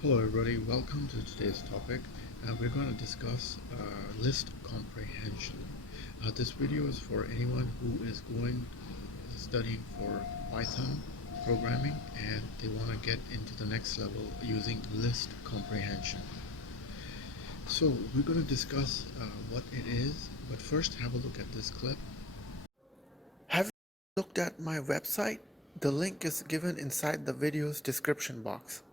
Hello everybody, welcome to today's topic. We're going to discuss list comprehension. This video is for anyone who is studying for Python programming and they want to get into the next level using list comprehension. So we're going to discuss what it is, but first have a look at this clip. Have you looked at my website? The link is given inside the video's description box.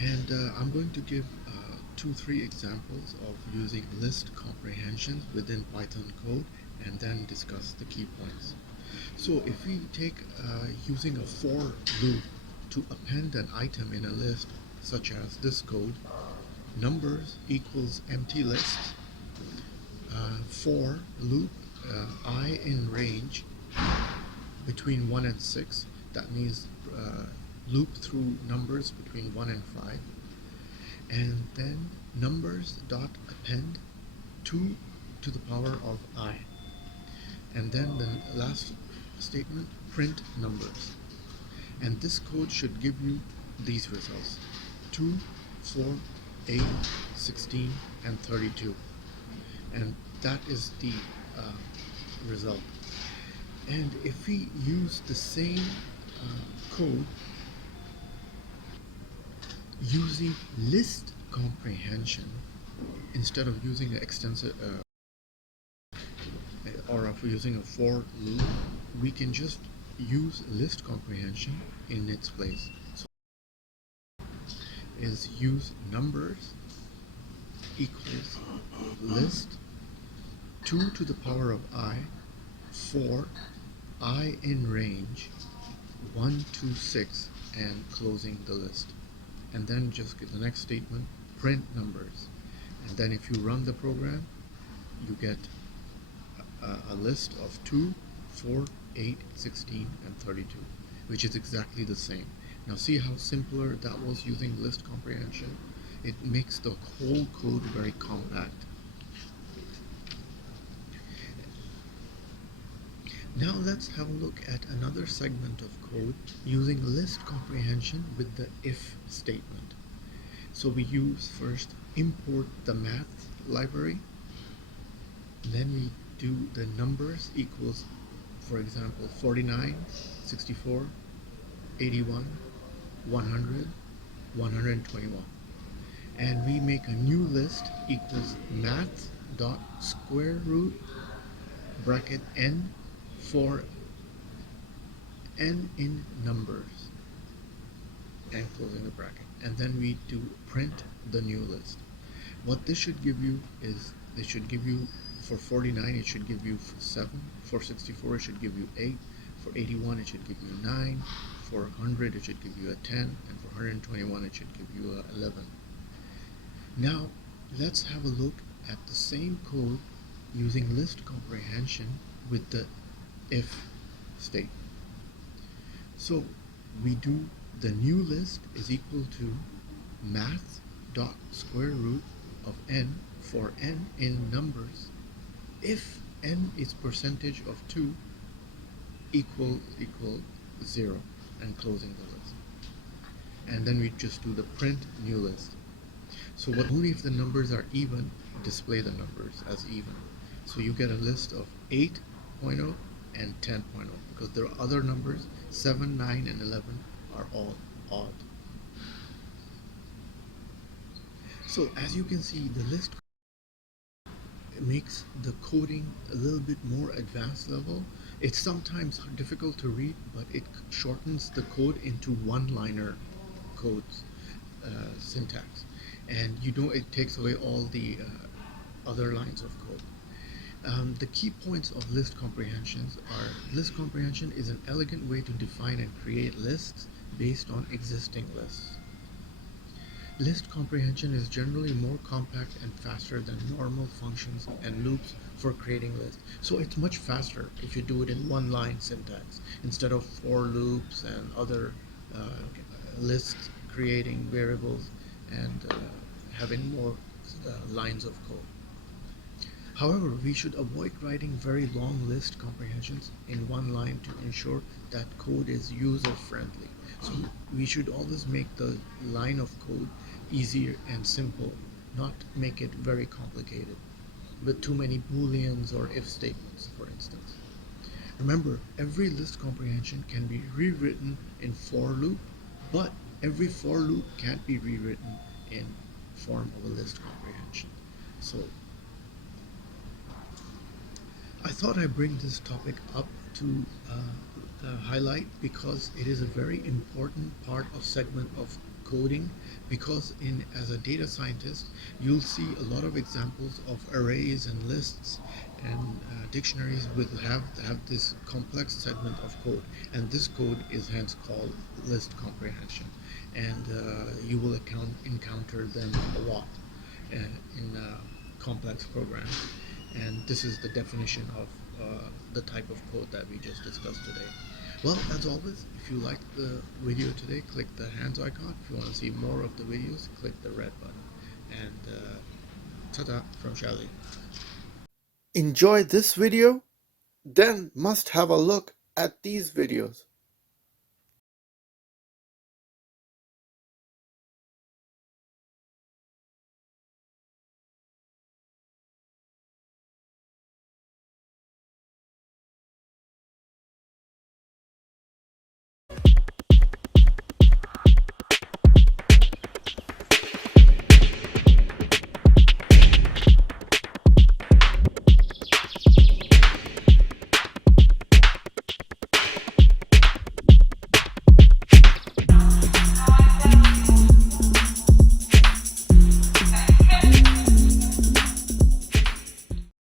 And I'm going to give 2-3 examples of using list comprehensions within Python code and then discuss the key points. So if we take using a for loop to append an item in a list, such as this code, numbers equals empty list, for loop I in range between 1 and 6, that means loop through numbers between 1 and 5, and then numbers dot append 2 to the power of I, and then the last statement, print numbers. And this code should give you these results: 2, 4, 8, 16, and 32, and that is the result. And if we use the same code using list comprehension instead of using an extensive or of using a for loop, we can just use list comprehension in its place. So is use numbers equals list 2 to the power of I for I in range 1 to 6 and closing the list. And then just get the next statement, print numbers. And then if you run the program, you get a list of 2, 4, 8, 16, and 32, which is exactly the same. Now see how simpler that was using list comprehension? It makes the whole code very compact. Now let's have a look at another segment of code using list comprehension with the if statement. So we use first import the math library, then we do the numbers equals, for example, 49, 64, 81, 100, 121. And we make a new list equals math dot square root bracket n for n in numbers and closing the bracket, and then we do print the new list. What this should give you is, it should give you, for 49 it should give you 7, for 64 it should give you 8, for 81 it should give you 9, for 100 it should give you a 10, and for 121 it should give you a 11. Now let's have a look at the same code using list comprehension with the if statement. So we do the new list is equal to math dot square root of n for n in numbers if n is percentage of 2 equal 0 and closing the list. And then we just do the print new list. So what only if the numbers are even, display the numbers as even. So you get a list of 8.0 and 10.0, because there are other numbers, 7, 9, and 11 are all odd. So as you can see, the list makes the coding a little bit more advanced level. It's sometimes difficult to read, but it shortens the code into one-liner codes syntax, and it takes away all the other lines of code. The key points of list comprehensions are: list comprehension is an elegant way to define and create lists based on existing lists. List comprehension is generally more compact and faster than normal functions and loops for creating lists. So it's much faster if you do it in one line syntax instead of for loops and other lists creating variables and having more lines of code. However, we should avoid writing very long list comprehensions in one line to ensure that code is user friendly. So we should always make the line of code easier and simple, not make it very complicated with too many booleans or if statements, for instance. Remember, every list comprehension can be rewritten in for loop, but every for loop can't be rewritten in form of a list comprehension. So I thought I'd bring this topic up to highlight because it is a very important part of segment of coding, because in as a data scientist you'll see a lot of examples of arrays and lists, and dictionaries will have this complex segment of code, and this code is hence called list comprehension, and you will encounter them a lot in complex programs, and this is the definition of the type of code that we just discussed today. Well, as always, if you liked the video today, click the hands icon. If you want to see more of the videos, click the red button. And ta-da from Shelly. Enjoy this video? Then must have a look at these videos.